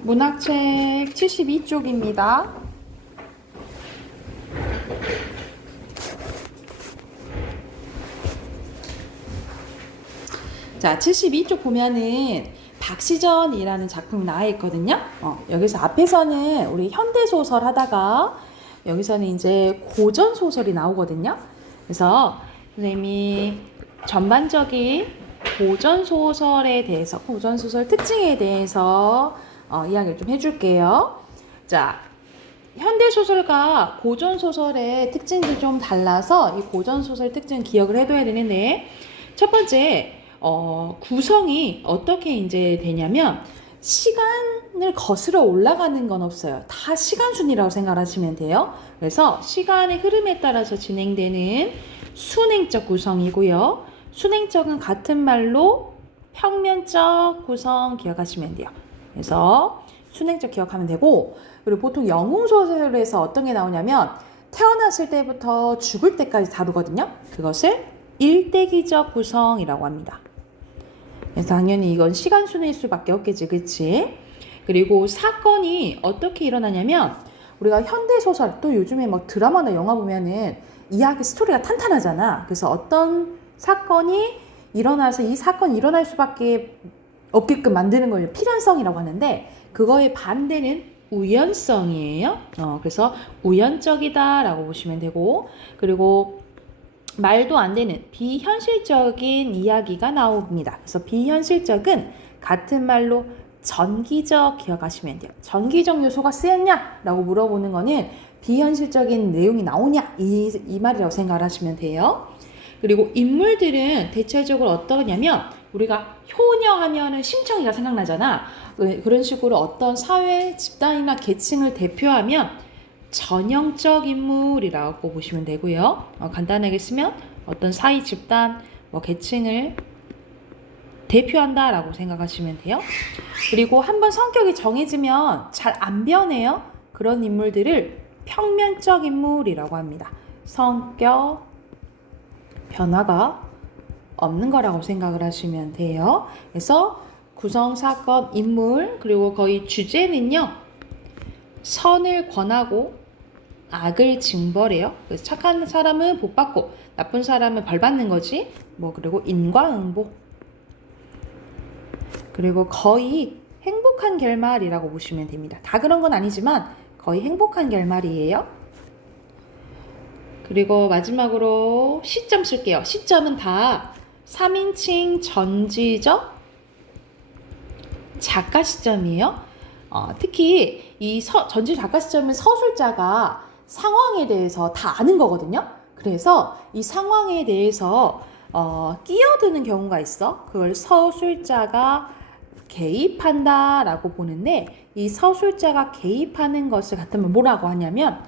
문학책 72쪽입니다. 자, 72쪽 보면은 박시전이라는 작품이 나와 있거든요. 여기서 앞에서는 우리 현대소설 하다가 여기서는 이제 고전소설이 나오거든요. 그래서 선생님이 전반적인 고전소설에 대해서, 고전소설 특징에 대해서 이야기를 좀 해줄게요. 자, 현대소설과 고전소설의 특징들이 좀 달라서 이 고전소설 특징 기억을 해둬야 되는데, 첫 번째, 구성이 어떻게 이제 되냐면, 시간을 거슬러 올라가는 건 없어요. 다 시간순이라고 생각하시면 돼요. 그래서 시간의 흐름에 따라서 진행되는 순행적 구성이고요. 순행적은 같은 말로 평면적 구성 기억하시면 돼요. 그래서 순행적 기억하면 되고, 그리고 보통 영웅소설에서 어떤 게 나오냐면 태어났을 때부터 죽을 때까지 다루거든요. 그것을 일대기적 구성이라고 합니다. 그래서 당연히 이건 시간순일 수밖에 없겠지, 그치? 그리고 사건이 어떻게 일어나냐면 우리가 현대소설, 또 요즘에 막 드라마나 영화 보면은 이야기 스토리가 탄탄하잖아. 그래서 어떤 사건이 일어나서 이 사건이 일어날 수밖에 없게끔 만드는 걸 필연성이라고 하는데, 그거의 반대는 우연성이에요. 그래서 우연적이다라고 보시면 되고, 그리고 말도 안 되는 비현실적인 이야기가 나옵니다. 그래서 비현실적은 같은 말로 전기적 기억하시면 돼요. 전기적 요소가 쓰였냐라고 물어보는 거는 비현실적인 내용이 나오냐 이 말이라고 생각을 하시면 돼요. 그리고 인물들은 대체적으로 어떠냐면 우리가 효녀 하면은 심청이가 생각나잖아. 그런 식으로 어떤 사회 집단이나 계층을 대표하면 전형적 인물이라고 보시면 되고요. 간단하게 쓰면 어떤 사회 집단, 계층을 대표한다라고 생각하시면 돼요. 그리고 한번 성격이 정해지면 잘 안 변해요. 그런 인물들을 평면적 인물이라고 합니다. 성격 변화가 없는 거라고 생각을 하시면 돼요. 그래서 구성, 사건, 인물, 그리고 거의 주제는요, 선을 권하고 악을 징벌해요. 그래서 착한 사람은 복 받고 나쁜 사람은 벌 받는 거지. 그리고 인과응보. 그리고 거의 행복한 결말이라고 보시면 됩니다. 다 그런 건 아니지만 거의 행복한 결말이에요. 그리고 마지막으로 시점 쓸게요. 시점은 다 3인칭 전지적 작가 시점이에요. 특히 이 전지 작가 시점은 서술자가 상황에 대해서 다 아는 거거든요. 그래서 이 상황에 대해서 끼어드는 경우가 있어. 그걸 서술자가 개입한다라고 보는데, 이 서술자가 개입하는 것을 같으면 뭐라고 하냐면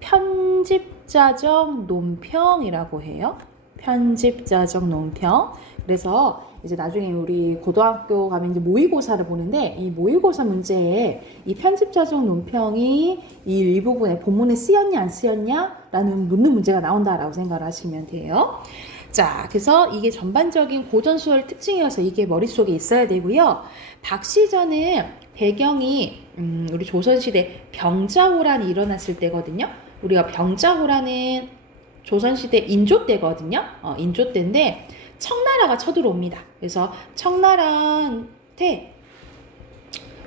편집자적 논평이라고 해요. 편집자적 논평. 그래서 이제 나중에 우리 고등학교 가면 이제 모의고사를 보는데, 이 모의고사 문제에 이 편집자적 논평이 이 일부분에 본문에 쓰였냐 안 쓰였냐라는 묻는 문제가 나온다라고 생각을 하시면 돼요. 자, 그래서 이게 전반적인 고전소설 특징이어서 이게 머릿속에 있어야 되고요. 박시전은 배경이 우리 조선시대 병자호란이 일어났을 때거든요. 우리가 병자호란은 조선시대 인조 때거든요. 인조 때인데 청나라가 쳐들어옵니다. 그래서 청나라한테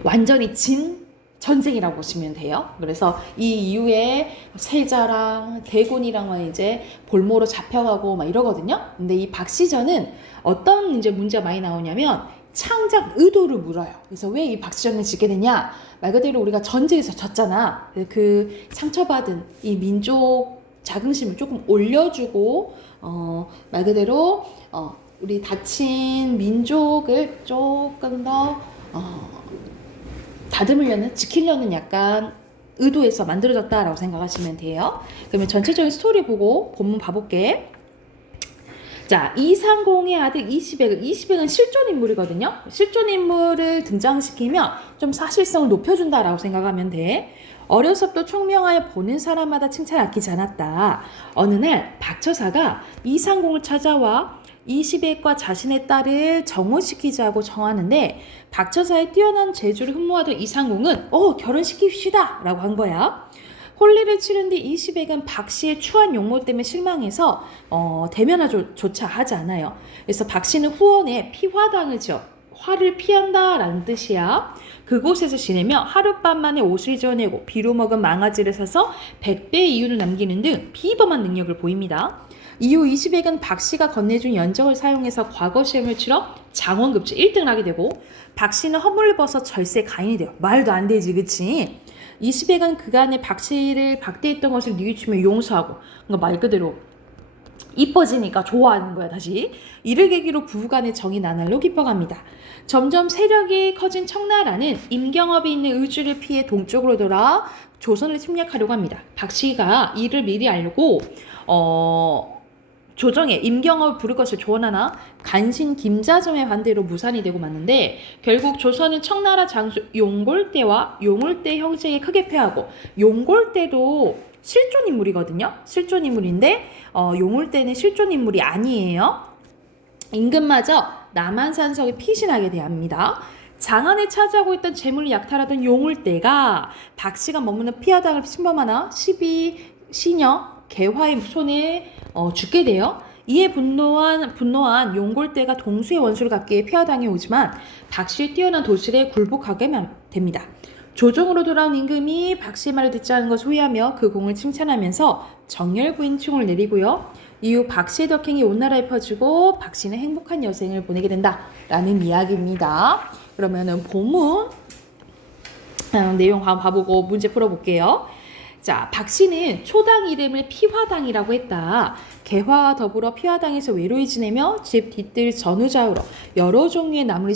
완전히 진 전쟁이라고 보시면 돼요. 그래서 이 이후에 세자랑 대군이랑만 이제 볼모로 잡혀가고 막 이러거든요. 근데 이 박시전은 어떤 이제 문제가 많이 나오냐면 창작 의도를 물어요. 그래서 왜 이 박시전을 짓게 되냐? 말 그대로 우리가 전쟁에서 졌잖아. 그 상처받은 이 민족 자긍심을 조금 올려주고, 말 그대로 우리 다친 민족을 조금 더 다듬으려는, 지키려는 약간 의도에서 만들어졌다라고 생각하시면 돼요. 그러면 전체적인 스토리 보고 본문 봐볼게. 자, 이상공의 아들 이시백은 실존 인물이거든요. 실존 인물을 등장시키면 좀 사실성을 높여준다라고 생각하면 돼. 어려서부터 총명하여 보는 사람마다 칭찬을 아끼지 않았다. 어느 날 박처사가 이상공을 찾아와 이시백과 자신의 딸을 정혼시키자고 정하는데 박처사의 뛰어난 재주를 흠모하던 이상공은 결혼시킵시다 라고 한 거야. 혼례를 치른 뒤 이시백은 박씨의 추한 용모 때문에 실망해서 대면하조차 하지 않아요. 그래서 박씨는 후원에 피화당을 지어 화를 피한다 라는 뜻이야. 그곳에서 지내며 하룻밤 만에 옷을 지어내고 비로 먹은 망아지를 사서 100배의 이윤을 남기는 등 비범한 능력을 보입니다. 이후 이시백은 박씨가 건네준 연정을 사용해서 과거 시험을 치러 장원급제 1등을 하게 되고 박씨는 허물을 벗어 절세 가인이 돼요. 말도 안 되지, 그치? 이시백은 그간의 박씨를 박대했던 것을 뉘우치며 용서하고, 그러니까 말 그대로 이뻐지니까 좋아하는 거야 다시. 이를 계기로 부부간의 정이 나날로 깊어갑니다. 점점 세력이 커진 청나라는 임경업이 있는 의주를 피해 동쪽으로 돌아 조선을 침략하려고 합니다. 박씨가 이를 미리 알고 조정에 임경업을 부를 것을 조언하나 간신 김자점의 반대로 무산이 되고 마는데 결국 조선은 청나라 장수 용골대와 용울대 형제에게 크게 패하고, 용골대도 실존 인물이거든요. 실존 인물인데 용울대는 실존 인물이 아니에요. 임금마저 남한산성에 피신하게 됩니다. 장안에 차지하고 있던 재물을 약탈하던 용울대가 박씨가 머무는 피하당을 침범하나 12시녀 개화의 손에 죽게 돼요. 이에 분노한 용골대가 동수의 원수를 갚기에 피하당해 오지만 박씨의 뛰어난 도술에 굴복하게 됩니다. 조정으로 돌아온 임금이 박씨의 말을 듣지 않은 것을 후회하며 그 공을 칭찬하면서 정열부인칭을 내리고요. 이후 박씨의 덕행이 온 나라에 퍼지고 박씨는 행복한 여생을 보내게 된다라는 이야기입니다. 그러면은 본문 내용 한번 봐보고 문제 풀어볼게요. 자, 박씨는 초당 이름을 피화당이라고 했다. 개화와 더불어 피화당에서 외로이 지내며 집 뒤뜰 전후좌우로 여러 종류의 나무를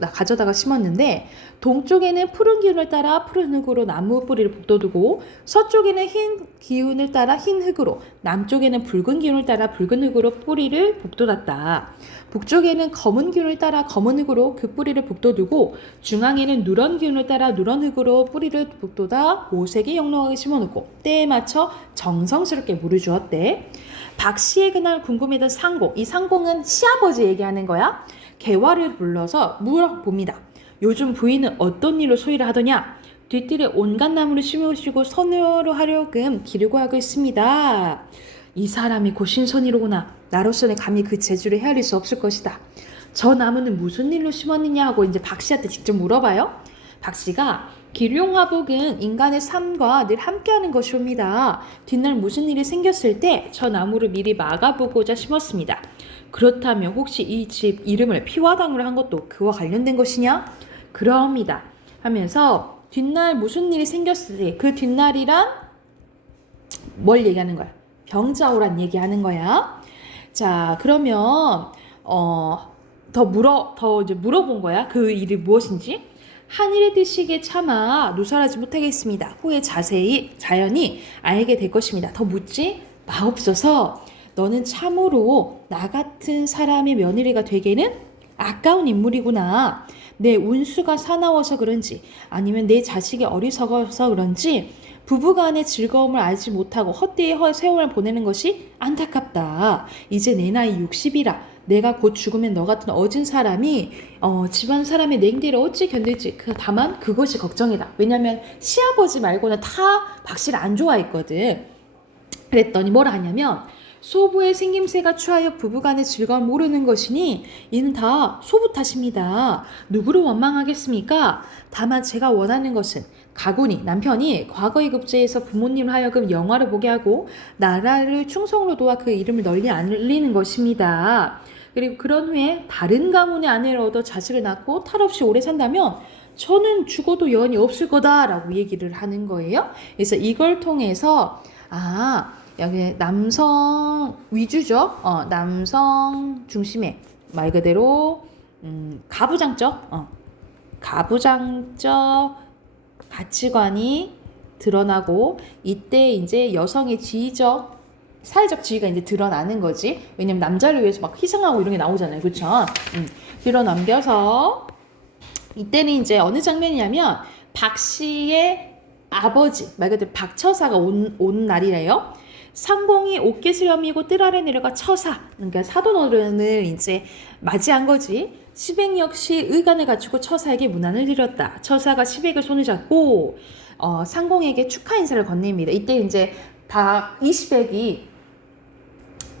가져다가 심었는데 동쪽에는 푸른 기운을 따라 푸른 흙으로 나무 뿌리를 북돋우고 서쪽에는 흰 기운을 따라 흰 흙으로, 남쪽에는 붉은 기운을 따라 붉은 흙으로 뿌리를 북돋았다. 북쪽에는 검은 기운을 따라 검은 흙으로 그 뿌리를 북돋우고 중앙에는 누런 기운을 따라 누런 흙으로 뿌리를 북돋아 오색이 영롱하게 심어놓고 때에 맞춰 정성스럽게 물을 주었대. 박씨의 그날 궁금했던 상공, 이 상공은 시아버지 얘기하는 거야. 개화를 불러서 물어봅니다. 요즘 부인은 어떤 일로 소일을 하더냐? 뒤뜰에 온갖 나무를 심으시고 선으로 하려금 기르고 하고 있습니다. 이 사람이 고신선이로구나. 나로서는 감히 그 재주를 헤아릴 수 없을 것이다. 저 나무는 무슨 일로 심었느냐 하고 이제 박씨한테 직접 물어봐요. 박씨가 기룡화복은 인간의 삶과 늘 함께하는 것이옵니다. 뒷날 무슨 일이 생겼을 때 저 나무를 미리 막아보고자 심었습니다. 그렇다면 혹시 이 집 이름을 피화당으로 한 것도 그와 관련된 것이냐? 그러합니다. 하면서 뒷날 무슨 일이 생겼을 때 그 뒷날이란 뭘 얘기하는 거야? 병자호란 얘기하는 거야. 자, 그러면 더 이제 물어본 거야. 그 일이 무엇인지. 한일의 뜻이기에 차마 누설하지 못하겠습니다. 후에 자연히 알게 될 것입니다. 더 묻지 마옵소서. 너는 참으로 나 같은 사람의 며느리가 되기에는 아까운 인물이구나. 내 운수가 사나워서 그런지 아니면 내 자식이 어리석어서 그런지 부부간의 즐거움을 알지 못하고 헛되이 세월을 보내는 것이 안타깝다. 이제 내 나이 60이라 내가 곧 죽으면 너 같은 어진 사람이 집안 사람의 냉대를 어찌 견딜지 다만 그것이 걱정이다. 왜냐면 시아버지 말고는 다 박씨를 안 좋아했거든. 그랬더니 뭐라 하냐면 소부의 생김새가 추하여 부부간의 즐거움을 모르는 것이니 이는 다 소부 탓입니다. 누구를 원망하겠습니까? 다만 제가 원하는 것은 가군이 남편이 과거의 급제에서 부모님을 하여금 영화를 보게 하고 나라를 충성으로 도와 그 이름을 널리 알리는 것입니다. 그리고 그런 후에 다른 가문의 아내를 얻어 자식을 낳고 탈 없이 오래 산다면 저는 죽어도 여한이 없을 거다라고 얘기를 하는 거예요. 그래서 이걸 통해서 여기 남성 위주죠. 남성 중심의 말 그대로 가부장적 가치관이 드러나고 이때 이제 여성의 지위적 사회적 지위가 이제 드러나는 거지. 왜냐면 남자를 위해서 막 희생하고 이런 게 나오잖아요. 그렇죠? 뒤로 넘겨서 이때는 이제 어느 장면이냐면 박씨의 아버지 말 그대로 박처사가 온 날이래요. 상공이 옷깃을 여미고 뜰 아래 내려가 처사, 그러니까 사돈어른을 이제 맞이한 거지. 시백 역시 의간을 갖추고 처사에게 문안을 드렸다. 처사가 시백의 손을 잡고 상공에게 축하 인사를 건넵니다. 이때 이제 이 시백이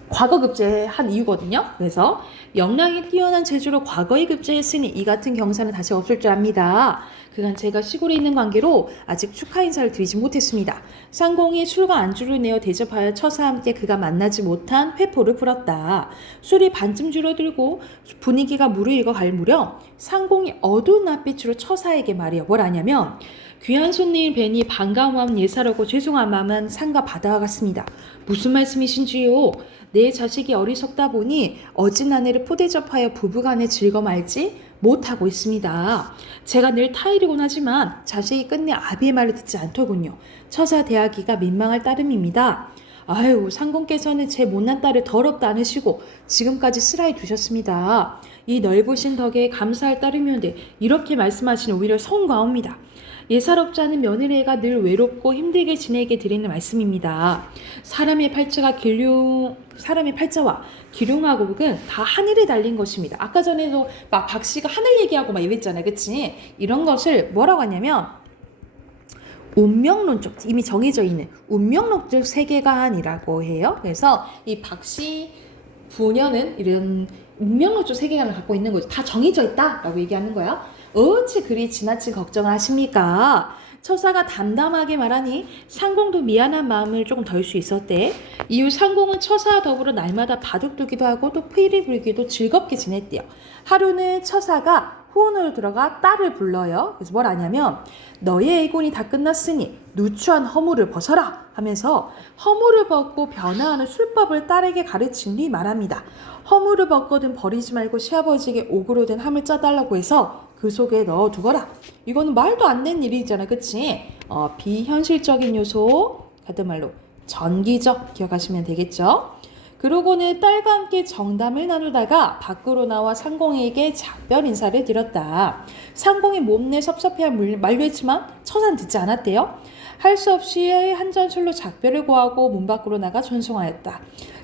과거 급제한 이유거든요. 그래서 역량이 뛰어난 재주로 과거에 급제했으니 이 같은 경사는 다시 없을 줄 압니다. 그간 제가 시골에 있는 관계로 아직 축하 인사를 드리지 못했습니다. 상공이 술과 안주를 내어 대접하여 처사와 함께 그가 만나지 못한 회포를 풀었다. 술이 반쯤 줄어들고 분위기가 무르익어 갈 무렵 상공이 어두운 낯빛으로 처사에게 말이요. 뭘 하냐면 귀한 손님 뵈니 반가운 마음 예사롭고 죄송한 마음은 상가 바다와 같습니다. 무슨 말씀이신지요? 내 자식이 어리석다 보니 어진 아내를 포대접하여 부부간의 즐거움 알지 못하고 있습니다. 제가 늘 타이르곤 하지만 자식이 끝내 아비의 말을 듣지 않더군요. 처사 대하기가 민망할 따름입니다. 아유, 상공께서는 제 못난 딸을 더럽다 않으시고 지금까지 쓰라히 두셨습니다. 이 넓으신 덕에 감사할 따름이온데 이렇게 말씀하시는 오히려 성과옵니다. 예사롭지 않은 며느리가 늘 외롭고 힘들게 지내게 드리는 말씀입니다. 사람의 팔자와 기륭하고는 다 하늘에 달린 것입니다. 아까 전에도 막 박씨가 하늘 얘기하고 막 이랬잖아요. 그치? 이런 것을 뭐라고 하냐면 운명론적, 이미 정해져 있는 운명론적 세계관이라고 해요. 그래서 이 박씨 부녀는 이런 운명론적 세계관을 갖고 있는 거죠. 다 정해져 있다라고 얘기하는 거야. 어찌 그리 지나친 걱정을 하십니까? 처사가 담담하게 말하니 상공도 미안한 마음을 조금 덜 수 있었대. 이후 상공은 처사와 더불어 날마다 바둑두기도 하고 또 피리 불기도 즐겁게 지냈대요. 하루는 처사가 후원으로 들어가 딸을 불러요. 그래서 뭘 하냐면 너의 애곤이 다 끝났으니 누추한 허물을 벗어라 하면서 허물을 벗고 변화하는 술법을 딸에게 가르친 뒤 말합니다. 허물을 벗거든 버리지 말고 시아버지에게 옥으로 된 함을 짜달라고 해서 그 속에 넣어두거라. 이거는 말도 안 되는 일이잖아. 그치? 비현실적인 요소, 같은 말로 전기적 기억하시면 되겠죠? 그러고는 딸과 함께 정담을 나누다가 밖으로 나와 상공에게 작별 인사를 드렸다. 상공이 몸내 섭섭해한 만류했지만 처사는 듣지 않았대요. 할 수 없이 한 잔 술로 작별을 고하고 문 밖으로 나가 존송하였다.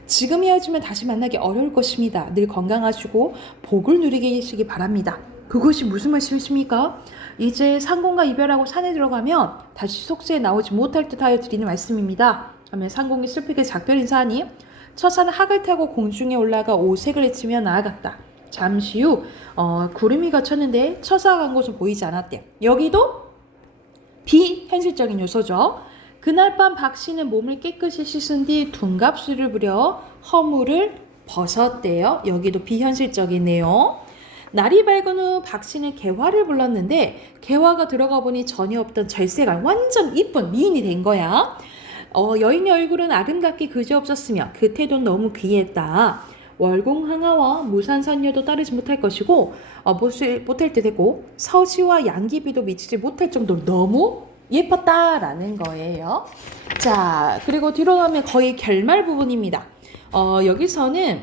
지금 헤어지면 다시 만나기 어려울 것입니다. 늘 건강하시고 복을 누리게 계시기 바랍니다. 그것이 무슨 말씀이십니까? 이제 상공과 이별하고 산에 들어가면 다시 속세에 나오지 못할 듯하여 드리는 말씀입니다. 하면 상공이 슬프게 작별 인사하니 처사는 학을 타고 공중에 올라가 오색을 헤치며 나아갔다. 잠시 후 구름이 걷혔는데 처사가 간 곳은 보이지 않았대. 여기도 비현실적인 요소죠. 그날 밤 박씨는 몸을 깨끗이 씻은 뒤 둔갑술을 부려 허물을 벗었대요. 여기도 비현실적이네요. 날이 밝은 후 박씨는 개화를 불렀는데 개화가 들어가 보니 전혀 없던 절세가 완전 이쁜 미인이 된 거야. 여인의 얼굴은 아름답게 그지없었으며 그 태도는 너무 귀했다. 월공항아와 무산선녀도 따르지 못할 것이고 못할 듯 했고 서시와 양귀비도 미치지 못할 정도로 너무 예뻤다라는 거예요. 자, 그리고 뒤로 가면 거의 결말 부분입니다. 여기서는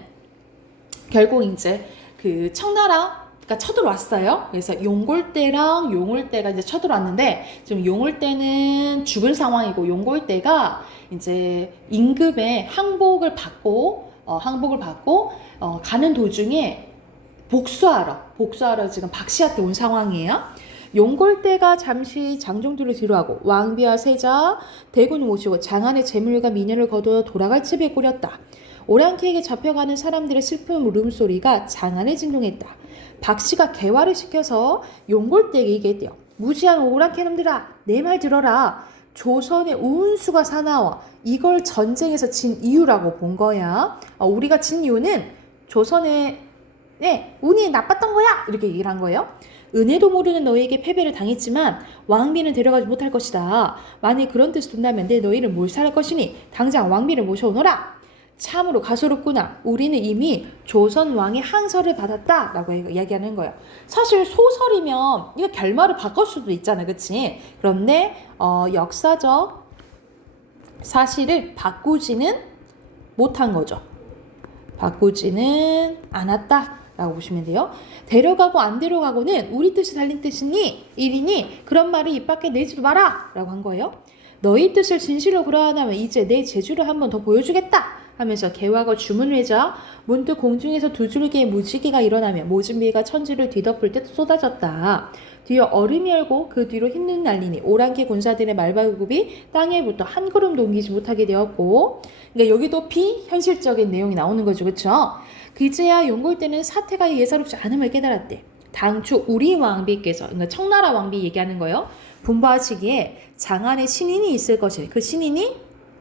결국 이제 그 청나라가 쳐들어왔어요. 그래서 용골대랑 용올대가 이제 쳐들어왔는데 지금 용올대는 죽은 상황이고 용골대가 이제 임금의 항복을 받고 가는 도중에 복수하러 지금 박씨한테 온 상황이에요. 용골대가 잠시 장정들을 뒤로하고 왕비와 세자 대군을 모시고 장안의 재물과 미녀를 거두어 돌아갈 집에 꾸렸다. 오랑캐에게 잡혀가는 사람들의 슬픈 울음소리가 장안에 진동했다. 박씨가 개화를 시켜서 용골대에게 얘기했대요. 무지한 오랑캐 놈들아, 내 말 들어라. 조선의 운수가 사나워. 이걸 전쟁에서 진 이유라고 본 거야. 우리가 진 이유는 조선의 운이 나빴던 거야. 이렇게 얘기를 한 거예요. 은혜도 모르는 너에게 패배를 당했지만 왕비는 데려가지 못할 것이다. 만일 그런 뜻이 된다면 내 너희를 몰살할 것이니 당장 왕비를 모셔오너라. 참으로 가소롭구나. 우리는 이미 조선 왕의 항서를 받았다 라고 이야기하는 거예요. 사실 소설이면 이거 결말을 바꿀 수도 있잖아. 그치? 그런데 역사적 사실을 바꾸지는 못한 거죠. 바꾸지는 않았다 라고 보시면 돼요. 데려가고 안 데려가고는 우리 뜻이 달린 뜻이니 일이니 그런 말을 입 밖에 내지도 마라 라고 한 거예요. 너희 뜻을 진실로 그러하다면 이제 내 재주를 한 번 더 보여주겠다 하면서 개화가 주문을 해자 문득 공중에서 두 줄기의 무지개가 일어나며 모진 비가 천지를 뒤덮을 듯 쏟아졌다. 뒤에 얼음이 열고 그 뒤로 흰눈 날리니 오랑캐 군사들의 말발굽이 땅에 붙어 한 걸음도 옮기지 못하게 되었고, 그러니까 여기도 비현실적인 내용이 나오는 거죠. 그쵸? 그제야 용골대는 사태가 예사롭지 않음을 깨달았대. 당초 우리 왕비께서, 그러니까 청나라 왕비 얘기하는 거예요. 분부하시기에 장안에 신인이 있을 것이래. 그 신인이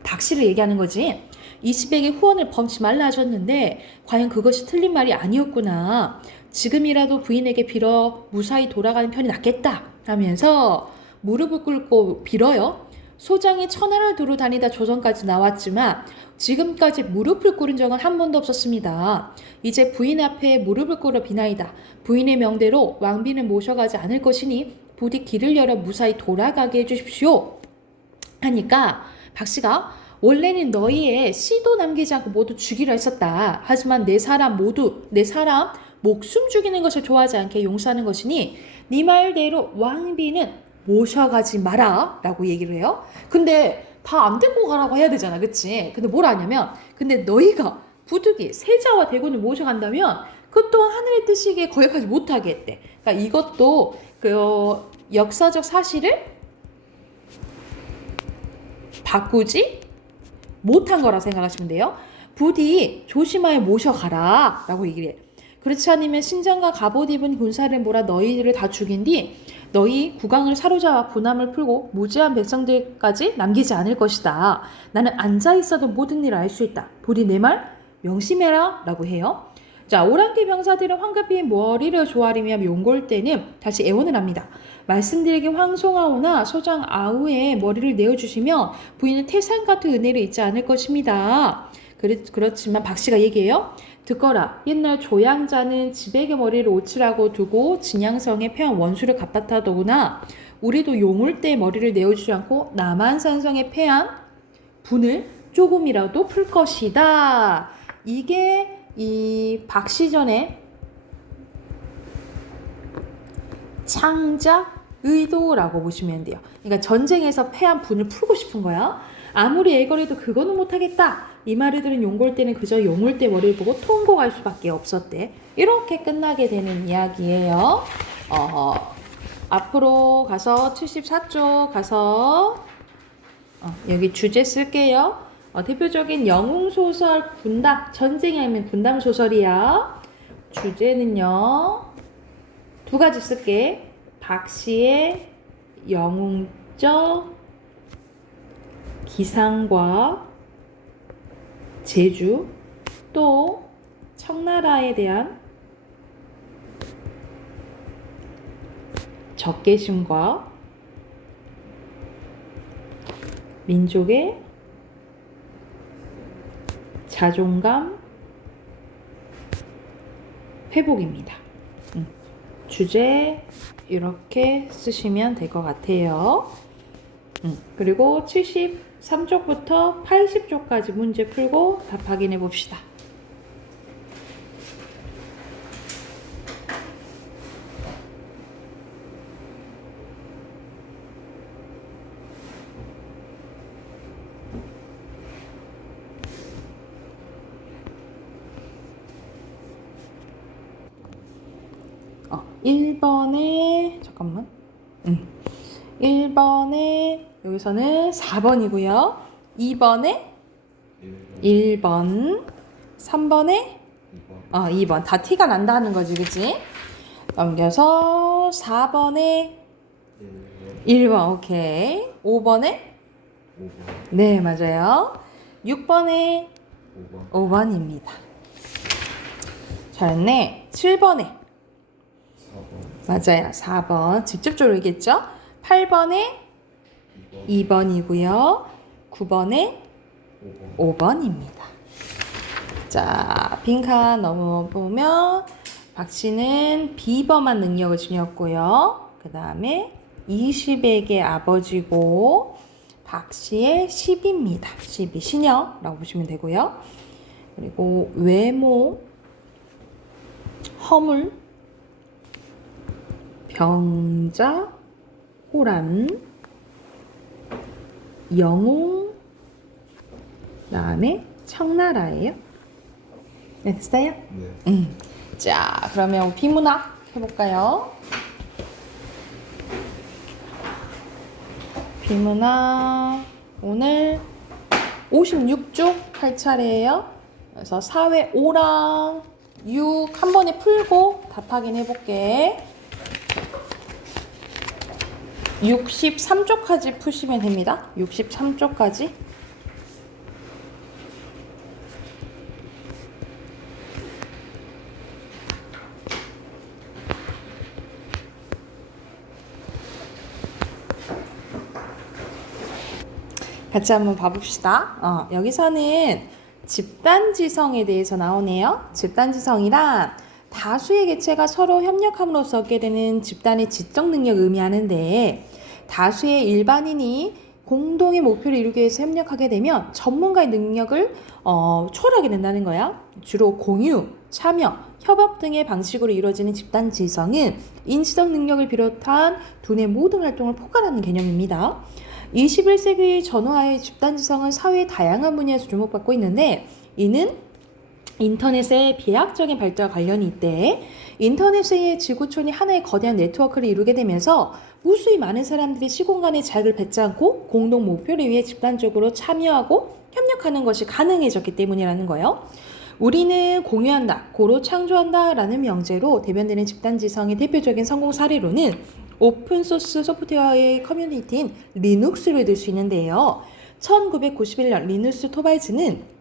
박씨를 얘기하는 거지. 20에게 후원을 범치 말라 하셨는데 과연 그것이 틀린 말이 아니었구나. 지금이라도 부인에게 빌어 무사히 돌아가는 편이 낫겠다 하면서 무릎을 꿇고 빌어요. 소장이 천하를 두루 다니다 조선까지 나왔지만 지금까지 무릎을 꿇은 적은 한 번도 없었습니다. 이제 부인 앞에 무릎을 꿇어 비나이다. 부인의 명대로 왕비는 모셔가지 않을 것이니 부디 길을 열어 무사히 돌아가게 해주십시오 하니까 박씨가 원래는 너희의 씨도 남기지 않고 모두 죽이려 했었다. 하지만 내 사람 목숨 죽이는 것을 좋아하지 않게 용서하는 것이니 네 말대로 왕비는 모셔가지 마라 라고 얘기를 해요. 근데 다 안 데리고 가라고 해야 되잖아. 그치? 근데 뭘 하냐면 근데 너희가 부득이 세자와 대군을 모셔간다면 그 또한 하늘의 뜻이기에 거기까지 못하게 했대. 그러니까 이것도 그 역사적 사실을 바꾸지 못한 거라 생각하시면 돼요. 부디 조심하여 모셔가라 라고 얘기를 해. 그렇지 않으면 신장과 갑옷 입은 군사를 몰아 너희들을 다 죽인 뒤 너희 국왕을 사로잡아 분함을 풀고 무지한 백성들까지 남기지 않을 것이다. 나는 앉아있어도 모든 일을 알 수 있다. 부디 내 말 명심해라 라고 해요. 자, 오랑캐 병사들은 황급히 머리를 조아리며 용골대는 다시 애원을 합니다. 말씀드리기 황송하오나 소장 아우의 머리를 내어주시며 부인은 태산 같은 은혜를 잊지 않을 것입니다. 그렇지만 박씨가 얘기해요. 듣거라. 옛날 조양자는 지백의 머리를 오치라고 두고 진양성에 패한 원수를 갚았다더구나. 우리도 용울대의 머리를 내어주지 않고 남한산성에 패한 분을 조금이라도 풀 것이다. 이게 이 박씨전의 창작 의도라고 보시면 돼요. 그러니까 전쟁에서 패한 분을 풀고 싶은 거야. 아무리 애걸해도 그거는 못하겠다. 이 말을 들은 용골대는 그저 용울대 머리를 보고 통곡할 수밖에 없었대. 이렇게 끝나게 되는 이야기예요. 앞으로 가서 74쪽 가서 여기 주제 쓸게요. 대표적인 영웅소설 군담, 전쟁이 아니면 군담 소설이야. 주제는요. 두 가지 쓸게. 박씨의 영웅적 기상과 제주, 또 청나라에 대한 적개심과 민족의 자존감 회복입니다. 주제 이렇게 쓰시면 될 것 같아요. 그리고 73쪽부터 80쪽까지 문제 풀고 답 확인해 봅시다. 어, 1번에 잠깐만. 1번에 여기서는 4번이고요. 2번에 1번, 3번에 2번. 다 티가 난다 하는 거지, 그치? 넘겨서 4번에 1번, 오케이. 5번에 5번. 네, 맞아요. 6번에 5번. 5번입니다. 잘했네. 7번에 4번. 맞아요. 4번. 직접적으로 얘기했죠? 8번에 2번이고요. 9번에 5번입니다. 자, 빈칸 넘어보면 박씨는 비범한 능력을 지녔고요. 그 다음에 20에게 아버지고 박씨의 10입니다. 10이 신여라고 보시면 되고요. 그리고 외모, 허물, 병자, 호란, 영웅, 그다음에 청나라예요. 네, 됐어요? 네. 자, 그러면 비문학 해볼까요? 비문학 오늘 56쪽 할 차례예요. 그래서 4회 5랑 6 한 번에 풀고 답 확인해볼게. 63쪽까지 푸시면 됩니다. 63쪽까지. 같이 한번 봐봅시다. 여기서는 집단지성에 대해서 나오네요. 집단지성이란 다수의 개체가 서로 협력함으로써 얻게 되는 집단의 지적 능력을 의미하는데, 다수의 일반인이 공동의 목표를 이루기 위해서 협력하게 되면 전문가의 능력을 초월하게 된다는 거야. 주로 공유, 참여, 협업 등의 방식으로 이루어지는 집단지성은 인지적 능력을 비롯한 두뇌 모든 활동을 포괄하는 개념입니다. 21세기 전후의 집단지성은 사회의 다양한 분야에서 주목받고 있는데, 이는 인터넷의 비약적인 발전과 관련이 있대. 인터넷의 지구촌이 하나의 거대한 네트워크를 이루게 되면서 무수히 많은 사람들이 시공간의 자유를 뱉지 않고 공동 목표를 위해 집단적으로 참여하고 협력하는 것이 가능해졌기 때문이라는 거예요. 우리는 공유한다, 고로 창조한다 라는 명제로 대변되는 집단지성의 대표적인 성공 사례로는 오픈소스 소프트웨어의 커뮤니티인 리눅스를 들 수 있는데요. 1991년 리누스 토발즈는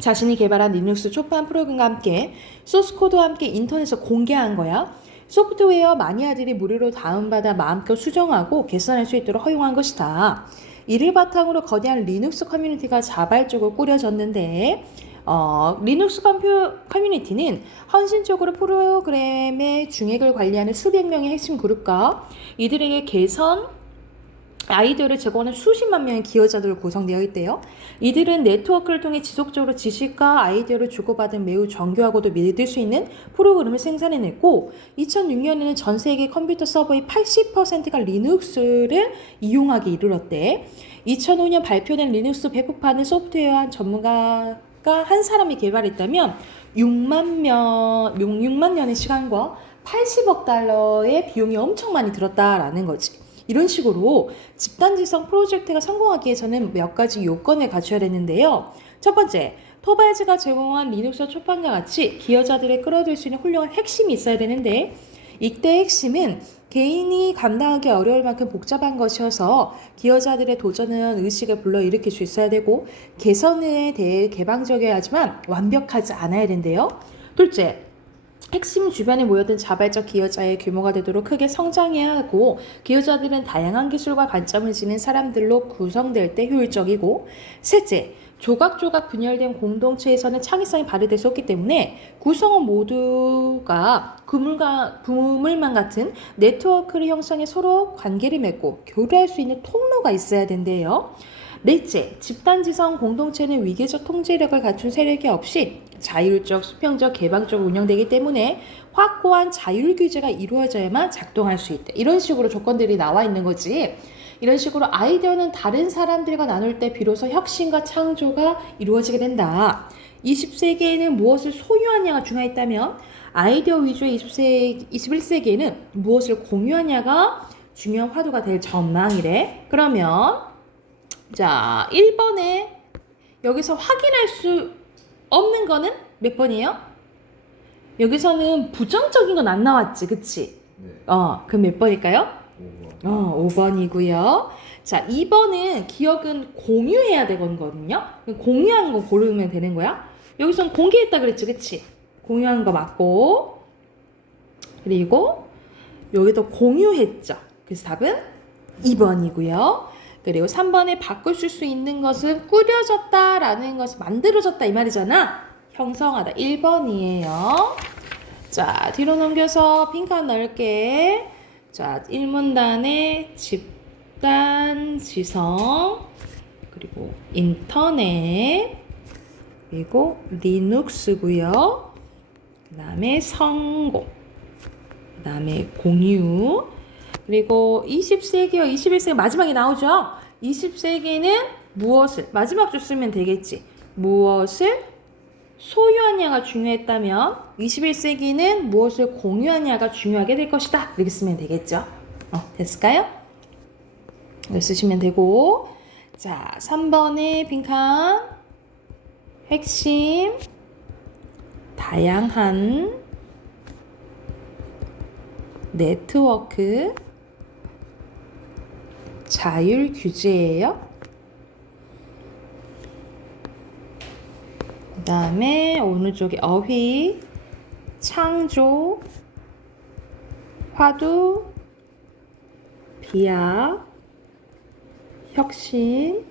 자신이 개발한 리눅스 초판 프로그램과 함께 소스코드와 함께 인터넷에 공개한 거야. 소프트웨어 마니아들이 무료로 다운받아 마음껏 수정하고 개선할 수 있도록 허용한 것이다. 이를 바탕으로 거대한 리눅스 커뮤니티가 자발적으로 꾸려졌는데, 리눅스 커뮤니티는 헌신적으로 프로그램의 중액을 관리하는 수백 명의 핵심 그룹과 이들에게 개선 아이디어를 제공하는 수십만 명의 기여자들로 구성되어 있대요. 이들은 네트워크를 통해 지속적으로 지식과 아이디어를 주고받은 매우 정교하고도 믿을 수 있는 프로그램을 생산해냈고, 2006년에는 전 세계 컴퓨터 서버의 80%가 리눅스를 이용하기 이르렀대. 2005년 발표된 리눅스 배포판은 소프트웨어 한 전문가가 한 사람이 개발했다면 6만 년의 시간과 80억 달러의 비용이 엄청 많이 들었다라는 거지. 이런 식으로 집단지성 프로젝트가 성공하기 위해서는 몇 가지 요건을 갖춰야 되는데요. 첫 번째, 토발즈가 제공한 리눅스 초판과 같이 기여자들을 끌어들일 수 있는 훌륭한 핵심이 있어야 되는데, 이때 핵심은 개인이 감당하기 어려울 만큼 복잡한 것이어서 기여자들의 도전은 의식을 불러일으킬 수 있어야 되고, 개선에 대해 개방적이어야 하지만 완벽하지 않아야 된대요. 둘째, 핵심 주변에 모여든 자발적 기여자의 규모가 되도록 크게 성장해야 하고, 기여자들은 다양한 기술과 관점을 지닌 사람들로 구성될 때 효율적이고, 셋째, 조각조각 분열된 공동체에서는 창의성이 발휘될 수 없기 때문에 구성원 모두가 그물만 같은 네트워크를 형성해 서로 관계를 맺고 교류할 수 있는 통로가 있어야 된대요. 넷째, 집단지성 공동체는 위계적 통제력을 갖춘 세력이 없이 자율적, 수평적, 개방적으로 운영되기 때문에 확고한 자율 규제가 이루어져야만 작동할 수 있다. 이런 식으로 조건들이 나와 있는 거지. 이런 식으로 아이디어는 다른 사람들과 나눌 때 비로소 혁신과 창조가 이루어지게 된다. 20세기에는 무엇을 소유하냐가 중요했다면 아이디어 위주의 21세기에는 무엇을 공유하냐가 중요한 화두가 될 전망이래. 그러면 자, 1번에 여기서 확인할 수 없는 거는 몇 번이에요? 여기서는 부정적인 건 안 나왔지, 그치? 네. 그럼 몇 번일까요? 5번. 5번이고요. 자, 2번은 기억은 공유해야 되거든요. 공유하는 거 고르면 되는 거야. 여기서는 공개했다 그랬지, 그치? 공유하는 거 맞고. 그리고 여기도 공유했죠. 그래서 답은 2번이고요. 그리고 3번에 바꿀 수 있는 것은 꾸려졌다라는 것이 만들어졌다 이 말이잖아. 형성하다 1번이에요. 자, 뒤로 넘겨서 빈칸 넣을게. 자, 1문단에 집단지성, 그리고 인터넷, 그리고 리눅스고요. 그 다음에 성공, 그 다음에 공유, 그리고 20세기와 21세기 마지막에 나오죠. 20세기는 무엇을 마지막 줄 쓰면 되겠지. 무엇을 소유하냐가 중요했다면 21세기는 무엇을 공유하냐가 중요하게 될 것이다. 이렇게 쓰면 되겠죠. 됐을까요? 이걸 쓰시면 되고 자 3번의 빈칸 핵심 다양한 네트워크 자율 규제예요. 그 다음에 오른쪽에 어휘, 창조, 화두, 비약, 혁신,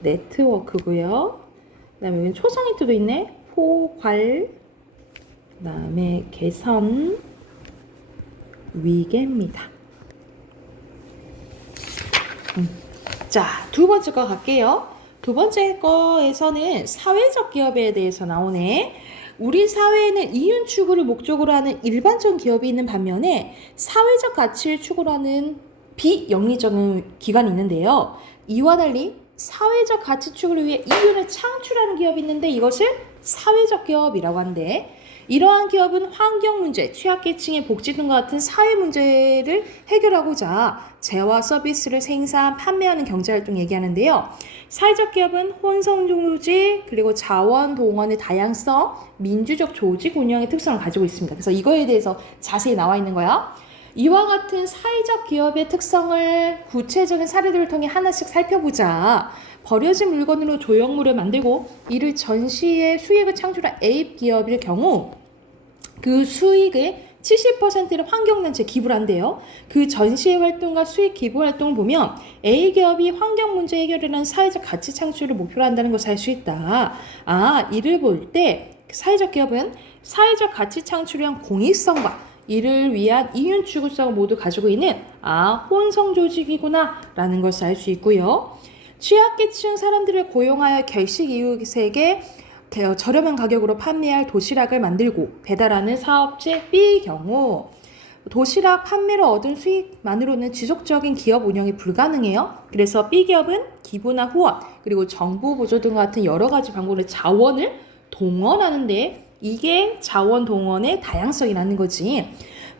네트워크고요. 그 다음에 여기 초성 힌트도 있네. 포괄, 그 다음에 개선, 위계입니다. 자, 두 번째 거 갈게요. 두 번째 거에서는 사회적 기업에 대해서 나오네. 우리 사회에는 이윤 추구를 목적으로 하는 일반적 기업이 있는 반면에 사회적 가치를 추구로 하는 비영리적인 기관이 있는데요. 이와 달리 사회적 가치 추구를 위해 이윤을 창출하는 기업이 있는데 이것을 사회적 기업이라고 하는데 이러한 기업은 환경 문제, 취약계층의 복지 등과 같은 사회 문제를 해결하고자 재화 서비스를 생산, 판매하는 경제활동 얘기하는데요. 사회적 기업은 혼성조직, 그리고 자원 동원의 다양성, 민주적 조직 운영의 특성을 가지고 있습니다. 그래서 이거에 대해서 자세히 나와 있는 거야. 이와 같은 사회적 기업의 특성을 구체적인 사례들을 통해 하나씩 살펴보자. 버려진 물건으로 조형물을 만들고 이를 전시해 수익을 창출한 A 기업일 경우 그 수익의 70%를 환경단체에 기부를 한대요. 그 전시회 활동과 수익 기부 활동을 보면 A 기업이 환경 문제 해결이라는 사회적 가치 창출을 목표로 한다는 것을 알 수 있다. 이를 볼 때 사회적 기업은 사회적 가치 창출을 위한 공익성과 이를 위한 이윤 추구성을 모두 가지고 있는 혼성 조직이구나 라는 것을 알 수 있고요. 취약계층 사람들을 고용하여 결식 이웃에게 저렴한 가격으로 판매할 도시락을 만들고 배달하는 사업체 B의 경우 도시락 판매로 얻은 수익만으로는 지속적인 기업 운영이 불가능해요. 그래서 B기업은 기부나 후원 그리고 정부 보조 등 같은 여러 가지 방법으로 자원을 동원하는데 이게 자원 동원의 다양성이라는 거지.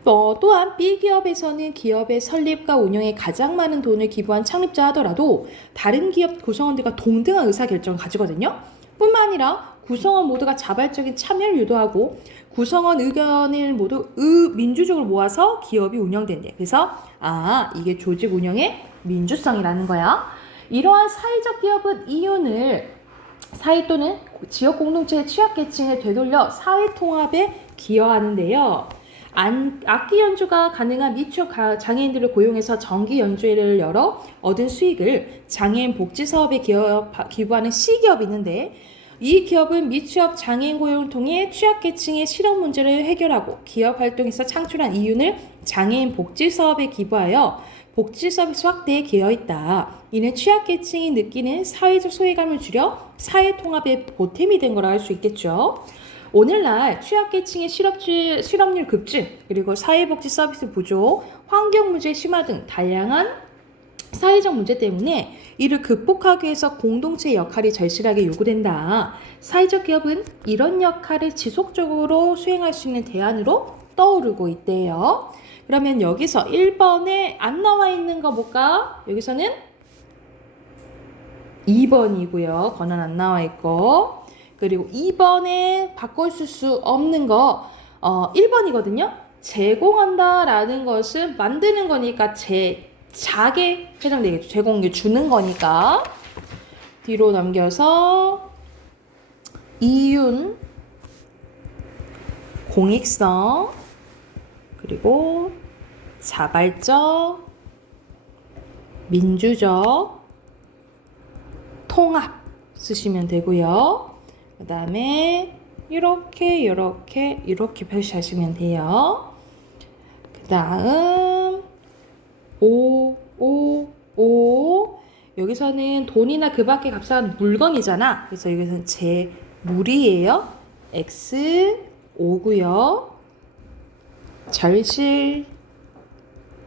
또한 B기업에서는 기업의 설립과 운영에 가장 많은 돈을 기부한 창립자 하더라도 다른 기업 구성원들과 동등한 의사결정을 가지거든요. 뿐만 아니라 구성원 모두가 자발적인 참여를 유도하고 구성원 의견을 모두 민주적으로 모아서 기업이 운영된대. 그래서 이게 조직 운영의 민주성이라는 거야. 이러한 사회적 기업은 이윤을 사회 또는 지역 공동체의 취약계층에 되돌려 사회 통합에 기여하는데요. 악기 연주가 가능한 미취업 장애인들을 고용해서 정기 연주회를 열어 얻은 수익을 장애인 복지 사업에 기부하는 C기업이 있는데 이 기업은 미취업 장애인 고용을 통해 취약계층의 실업 문제를 해결하고 기업 활동에서 창출한 이윤을 장애인 복지 사업에 기부하여 복지 서비스 확대에 기여했다. 이는 취약계층이 느끼는 사회적 소외감을 줄여 사회 통합의 보탬이 된 거라 할 수 있겠죠. 오늘날 취약계층의 실업률 급증, 그리고 사회복지 서비스 부족, 환경 문제 심화 등 다양한 사회적 문제 때문에 이를 극복하기 위해서 공동체의 역할이 절실하게 요구된다. 사회적 기업은 이런 역할을 지속적으로 수행할 수 있는 대안으로 떠오르고 있대요. 그러면 여기서 1번에 안 나와 있는 거 볼까? 여기서는 2번이고요. 권한 안 나와 있고. 그리고 2번에 바꿔 쓸 수 없는 거 1번이거든요. 제공한다라는 것은 만드는 거니까 작에 해당되겠죠. 제공을 주는 거니까. 뒤로 넘겨서 이윤, 공익성, 그리고 자발적, 민주적, 통합 쓰시면 되고요. 그 다음에 이렇게 표시하시면 돼요. 그 다음 5 여기서는 돈이나 그 밖의 값싼 물건이잖아. 그래서 여기서는 재물이에요. X 5고요. 절실,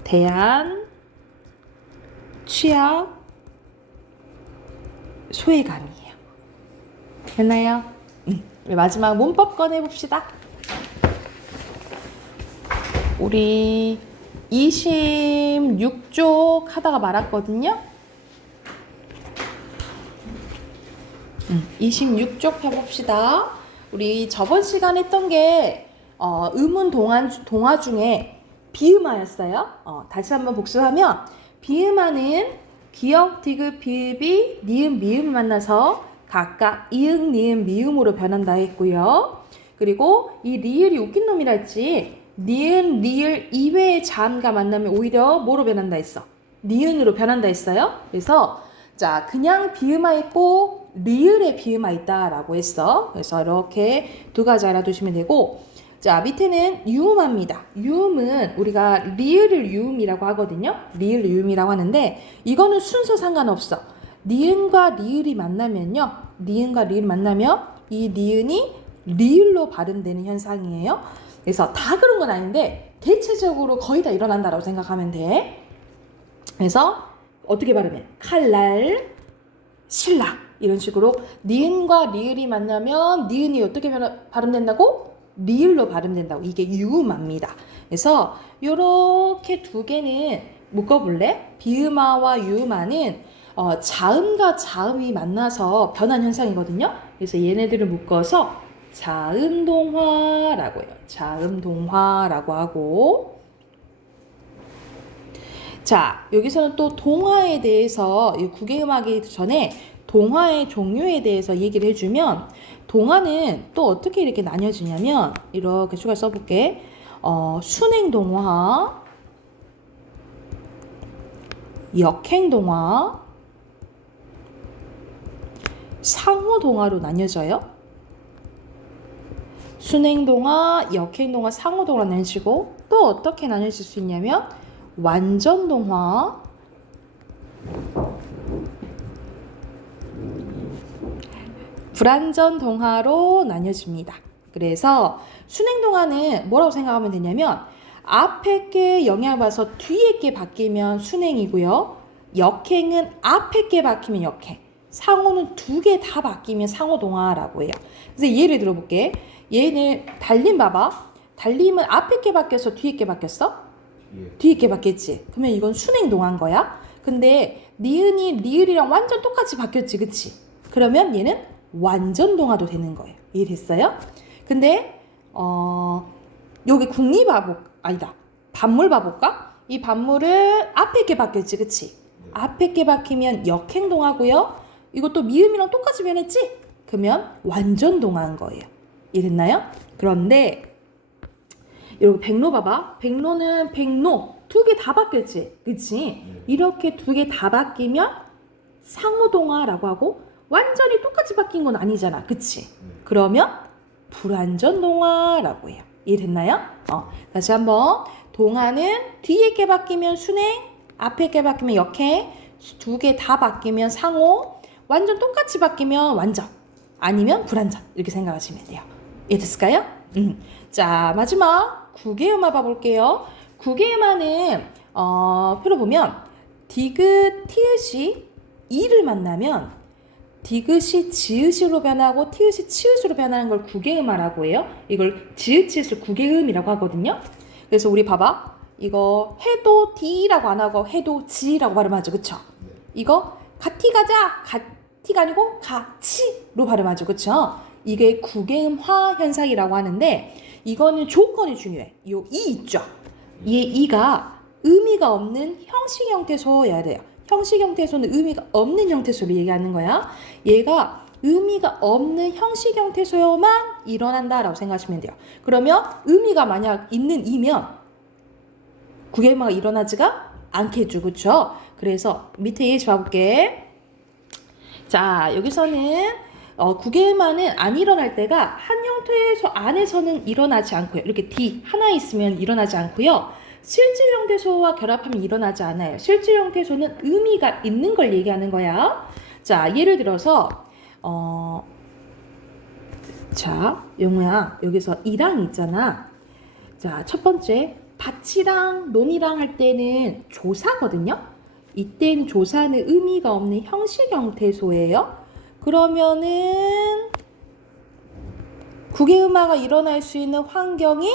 대안, 취약, 소외감이에요. 됐나요? 우리 마지막 문법 꺼내봅시다. 우리 26쪽 하다가 말았거든요. 26쪽 펴봅시다. 우리 저번 시간에 했던 게 의문 동화 중에 비음화였어요. 다시 한번 복습하면 비음화는 기역, 디귿, 비읍이 니은, 미음 만나서 각각 이응, 니은, 미음으로 변한다 했고요. 그리고 이 리을이 웃긴 놈이라 했지. 니은, 리을 이외의 자음과 만나면 오히려 뭐로 변한다 했어? 니은으로 변한다 했어요. 그래서 자, 그냥 비음화 있고 리을에 비음화 있다라고 했어. 그래서 이렇게 두 가지 알아두시면 되고, 자, 밑에는 유음합니다. 유음은 우리가 리을을 유음이라고 하거든요. 리을 유음이라고 하는데 이거는 순서 상관없어. 니은과 리을이 만나면요. 니은과 리을 만나면 이 니은이 리을로 발음되는 현상이에요. 그래서 다 그런 건 아닌데 대체적으로 거의 다 일어난다라고 생각하면 돼. 그래서 어떻게 발음해? 칼날, 신라 이런 식으로 니은과 리을이 만나면 니은이 어떻게 발음된다고? 리을로 발음된다고. 이게 유음합니다. 그래서 요렇게 두 개는 묶어볼래? 비음화와 유음화는 자음과 자음이 만나서 변한 현상이거든요. 그래서 얘네들을 묶어서 자음동화라고 해요. 자음동화라고 하고, 자, 여기서는 또 동화에 대해서 국외음악이 전에 동화의 종류에 대해서 얘기를 해주면, 동화는 또 어떻게 이렇게 나뉘어지냐면 이렇게 추가 써볼게. 순행동화, 역행동화, 상호동화로 나뉘어져요. 순행동화, 역행동화, 상호동화 나뉘어지고, 또 어떻게 나뉘어질 수 있냐면 완전동화, 불완전동화로 나뉘어집니다. 그래서 순행동화는 뭐라고 생각하면 되냐면 앞에 게 영향을 받아서 뒤에 게 바뀌면 순행이고요. 역행은 앞에 게 바뀌면 역행, 상호는 두 개 다 바뀌면 상호동화라고 해요. 그래서 예를 들어볼게. 얘는 달림 봐봐. 달림은 앞에 게 바뀌어서 뒤에 게 바뀌었어? 뒤에 게 바뀌었지. 그러면 이건 순행동화인 거야. 근데 니은이 리을이랑 완전 똑같이 바뀌었지, 그치? 그러면 얘는 완전동화도 되는 거예요. 이해됐어요? 근데 여기 국리 아니다. 반물 봐볼까? 이 반물은 앞에 게 바뀌었지, 그치? 앞에 게 바뀌면 역행동화고요. 이것도 미음이랑 똑같이 변했지? 그러면 완전동화인 거예요. 이해됐나요? 그런데 여기 백로 봐봐. 백로는 백로 두 개 다 바뀌었지, 그치? 이렇게 두 개 다 바뀌면 상호동화라고 하고, 완전히 똑같이 바뀐 건 아니잖아, 그치? 그러면 불완전동화라고 해요. 이해됐나요? 다시 한번. 동화는 뒤에 게 바뀌면 순행, 앞에 게 바뀌면 역행, 두 개 다 바뀌면 상호, 완전 똑같이 바뀌면 완전, 아니면 불완전, 이렇게 생각하시면 돼요. 이해됐을까요? 자, 마지막 국외음화 봐볼게요. 국외음화는 표로 보면 디귿, 티읕이 이를 만나면 디귿이 지읒으로 변하고 티읕이 치읒으로 변하는 걸 국외음화라고 해요. 이걸 지읒, 치읒을 국외음이라고 하거든요. 그래서 우리 봐봐. 이거 해도 디라고 안 하고 해도 지라고 발음하죠, 그쵸? 이거 같이 가자, 같이가 아니고 같이로 발음하죠, 그쵸? 이게 국외음화 현상이라고 하는데, 이거는 조건이 중요해. 요 이 있죠? 이 이가 의미가 없는 형식 형태소여야 돼요. 형식 형태소는 의미가 없는 형태소를 얘기하는 거야. 얘가 의미가 없는 형식 형태소여만 일어난다라고 생각하시면 돼요. 그러면 의미가 만약 있는 이면 국외음화가 일어나지가 않겠죠, 그렇죠? 그래서 밑에 예시 봐볼게. 자, 여기서는 국외음화는 안 일어날 때가 한 형태소 안에서는 일어나지 않고요. 이렇게 D 하나 있으면 일어나지 않고요. 실질 형태소와 결합하면 일어나지 않아요. 실질 형태소는 의미가 있는 걸 얘기하는 거야. 자, 예를 들어서 자, 영우야, 여기서 이랑 있잖아. 자, 첫 번째 밭이랑 논이랑 할 때는 조사거든요. 이때는 조사는 의미가 없는 형식 형태소예요. 그러면은 국외음화가 일어날 수 있는 환경이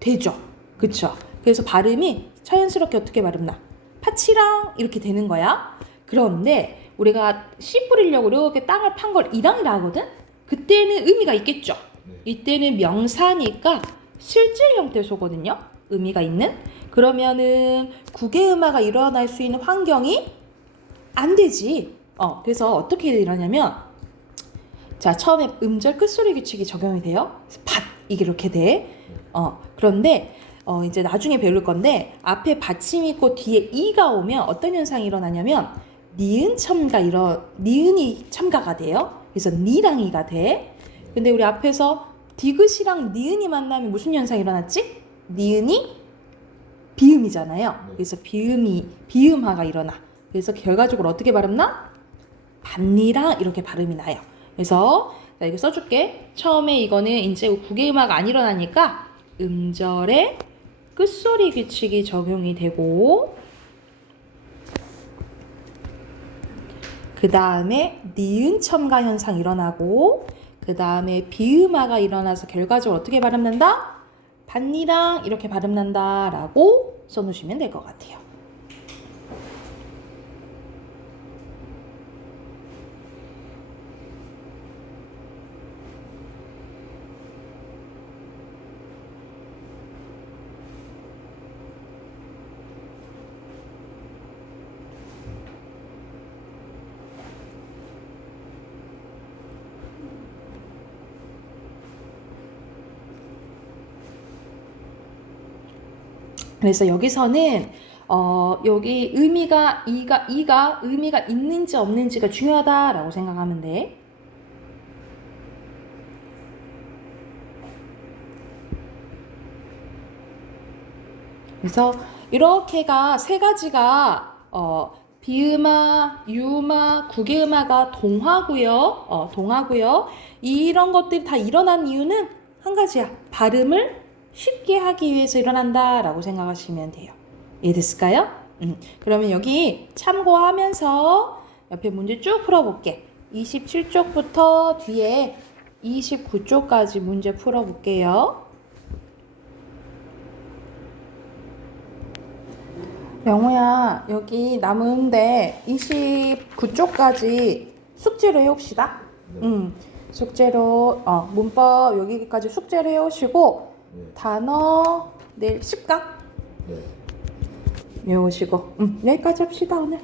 되죠. 그쵸? 그래서 발음이 자연스럽게 어떻게 발음나? 파치랑 이렇게 되는 거야. 그런데 우리가 씨 뿌리려고 이렇게 땅을 판 걸 이랑이라 하거든? 그때는 의미가 있겠죠. 네. 이때는 명사니까 실질 형태소거든요. 의미가 있는. 그러면은 국외음화가 일어날 수 있는 환경이 안 되지. 그래서 어떻게 일어나냐면, 자, 처음에 음절 끝소리 규칙이 적용이 돼요. 밭 이게 이렇게 돼. 그런데 이제 나중에 배울 건데 앞에 받침이 있고 뒤에 이가 오면 어떤 현상이 일어나냐면 니은이 첨가가 돼요. 그래서 니랑이가 돼. 근데 우리 앞에서 디귿이랑 니은이 만나면 무슨 현상이 일어났지? 니은이 비음이잖아요. 그래서 비음화가 일어나. 그래서 결과적으로 어떻게 발음나? 반니랑 이렇게 발음이 나요. 그래서 자, 이거 써줄게. 처음에 이거는 이제 국외음화가 안 일어나니까 음절에 끝소리 규칙이 적용이 되고, 그 다음에 니은 첨가 현상 일어나고, 그 다음에 비음화가 일어나서 결과적으로 어떻게 발음난다? 반니랑 이렇게 발음난다 라고 써놓으시면 될 것 같아요. 그래서 여기서는 여기 의미가 이가 의미가 있는지 없는지가 중요하다라고 생각하면 돼. 그래서 이렇게가 세 가지가 비음화, 유음화, 국외음화가 동하고요. 동하고요. 이런 것들이 다 일어난 이유는 한 가지야. 발음을 쉽게 하기 위해서 일어난다라고 생각하시면 돼요. 이해됐을까요? 그러면 여기 참고하면서 옆에 문제 쭉 풀어볼게. 27쪽부터 뒤에 29쪽까지 문제 풀어볼게요. 영호야, 여기 남은데 29쪽까지 숙제로 해옵시다. 네. 숙제로 문법 여기까지 숙제로 해오시고 네. 단어 내일 10강 네. 외우시고 여기까지 합시다 오늘.